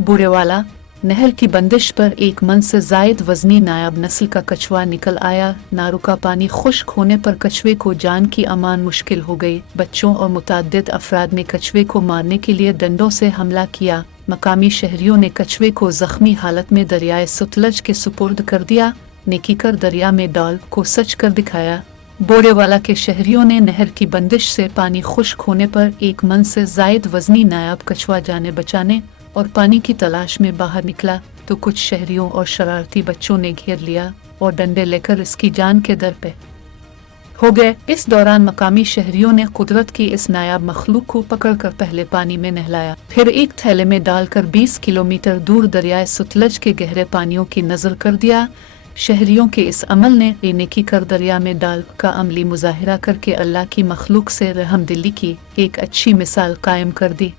बूढ़ेवाला नहर की बंदिश पर एक मन से जायद वजनी नायाब नस्ल का कछुआ निकल आया। नारू का पानी खुश्क होने पर कछुए को जान की अमान मुश्किल हो गई। बच्चों और मुतअद्दिद अफराद ने कछुए को मारने के लिए डंडों से हमला किया। मकामी शहरियों ने कछुए को जख्मी हालत में दरियाए सतलज के सुपुर्द कर दिया। नेकी कर दरिया में डाल को सच कर दिखाया। बोरेवाला के शहरियों ने नहर की बंदिश से पानी खुश्क होने पर एक मन से जायद वजनी नायाब कछुआ जाने बचाने और पानी की तलाश में बाहर निकला तो कुछ शहरियों और शरारती बच्चों ने घेर लिया और डंडे लेकर इसकी जान के दर पे हो गए। इस दौरान मकामी शहरियों ने कुदरत की इस नायाब मखलूक को पकड़कर पहले पानी में नहलाया, फिर एक थैले में डालकर 20 किलोमीटर दूर दरियाए सतलज के गहरे पानियों की नजर कर दिया। शहरियों के इस अमल ने नेकी कर दरिया में डाल का अमली मुजाहिरा करके अल्लाह की मखलूक से रहमदिली की एक अच्छी मिसाल कायम कर दी।